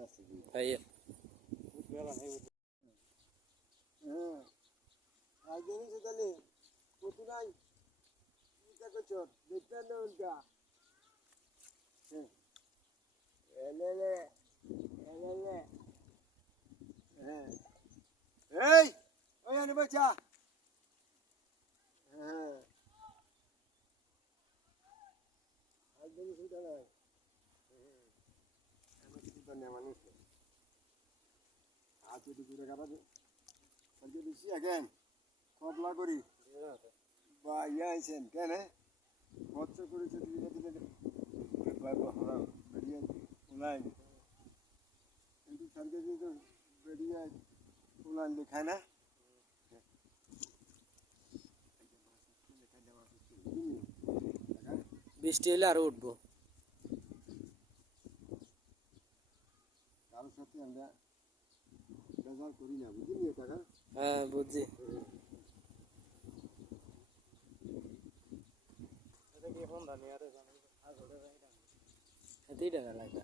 Ayo. আগে সেটালে কত নাই এটা কচর দেখতে না উল্টা এলেলে এলেলে হ্যাঁ এই ওই আনে বাচ্চা হ্যাঁ আগে সেটা নাই আমি কিছু তো নেওয়া মানুষ আজ যদি ঘুরে কাটাবে আজকে দিচ্ছি again কবলা করি বা ইয়া আইছেন কেন খরচ করেছে দিলে বেরিয়ে উলাইন কিন্তু সরকার কিন্তু বেরিয়ে উলাইন লেখায় না বৃষ্টি হলে আরো উঠবো কারোর সাথে আমরা বেজার করি না বুঝলি টাকা হ্যাঁ বুঝছি এতেই টাকা লাগবে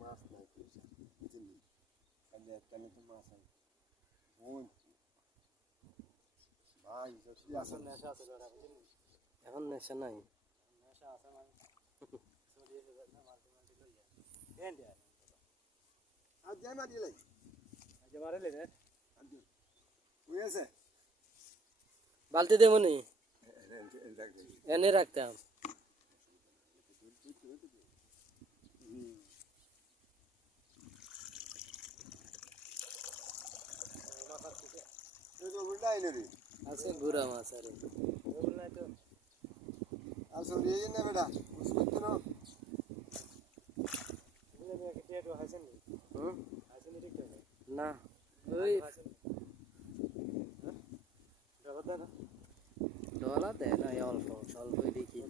মাছ নাই বুঝলি একটা তো মাছ আছে ভাই সত্যি আসল নেশা আছে এখন নেশা নাই নেশা আছে মানে আজ যাই মারি লাই আজ মারে লে রে আজ তুই আছে বালতি দেবো নি এনে রাখতাম আছে গুড়া মাছ আরে আর সরিয়ে না বেটা বুঝলি তো না না ওই ডলা দেয় না অল্প স্বল্পই দেখি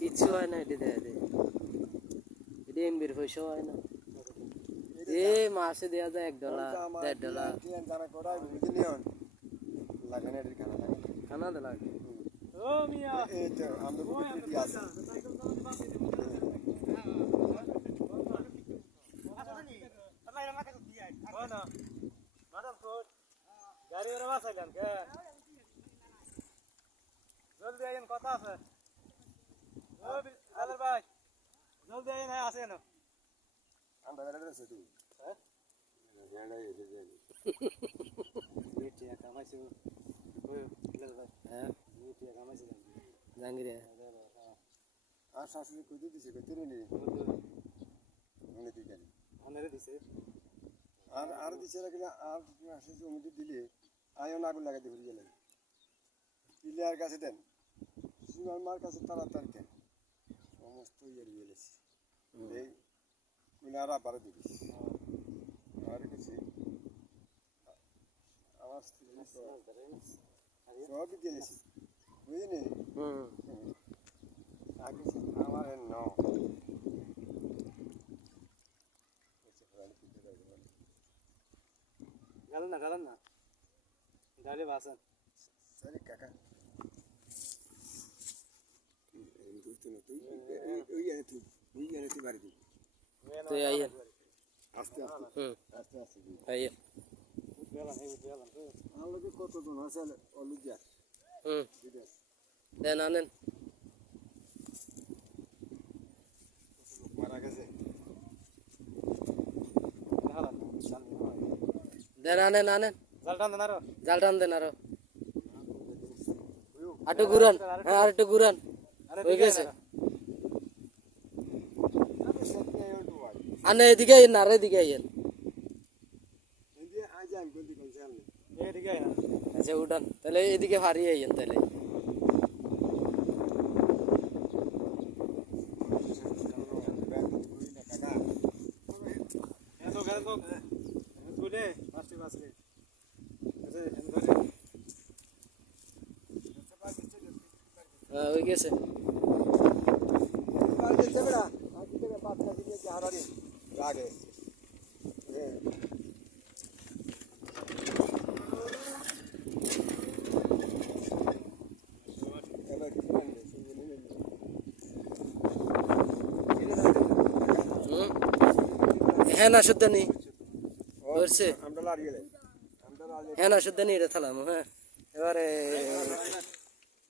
কিচ্ছু হয় না এটি দেয় দে এটি এমবির পয়সা হয় না এ মাসে দেওয়া যায় $1 $1.5 খানা দে লাগে ও মিয়া এই তো আমরা বুঝি আছে গাড়ি ওরা বাসাইলেন কে জলদি আইন কথা আছে ও আলার ভাই জলদি আইন আছে না আমরা গাড়ি আছে তুই হ্যাঁ গাড়ি এসে যাই মিটিয়া কামাইছে ওই লাল ভাই হ্যাঁ মিটিয়া কামাইছে জাঙ্গিরে আর শাশুড়ি কই দিছে কই তিন মিনিট মনে দিই জানি মনে দিছে আর দিছে না আর আসে জমিতে দিলে আয়ন আগুন লাগাই দিয়ে ঘুরে গেলেন দিলে আর কাছে দেন সিমার মার কাছে তাড়াতাড়ি দেন সমস্ত ইয়ে গেলেছি এই কুনারা বারে দিবি আর কিছু আমার স্ত্রী সবই গেলেছি বুঝলি আগে আমার ন গালেন না ডালে বাসন সরি কাকা ওই জানে তুই বাড়ি দিবি তুই আইয়া আস্তে আস্তে আস্তে আস্তে আইয়া আমার লোকে কতজন আছে অলুজা দেন আনেন মারা গেছে দেন আনেন জাল টান দেন আরো আটু ঘুরান হ্যাঁ আর একটু ঘুরান হয়ে গেছে আনে এদিকে আইয়েন না আর এদিকে আইয়েন আচ্ছা উঠান তাহলে এদিকে হারিয়ে আইয়েন তাহলে হয়ে গেছে পার দিতে বেড়া আজকে থেকে 5টা দিনে কি হারারি রাগে হ্যাঁ না শুদ্ধ নেই ধরছে আমরা লাড়ি গেলে আমরা লাড়ি হ্যাঁ না শুদ্ধ নেই এটা থালাম হ্যাঁ এবারে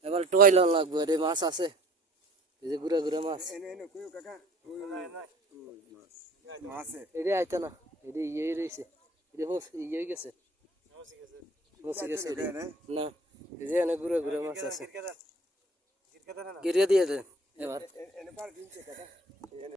এবার টোয়াইল লাগবে রে মাছ আছে এই যে গুড়া গুড়া মাছ এনে এনে কইও কাকা ওই মাছ মাছে এটা আইতো না এটা ইয়ে রয়েছে এটা ইয়ে গেছে মসি গেছে না এই যে এনে গুড়া গুড়া মাছ আছে গিরিয়া দিয়ে দেন এবার এনে পার দিনছে কাকা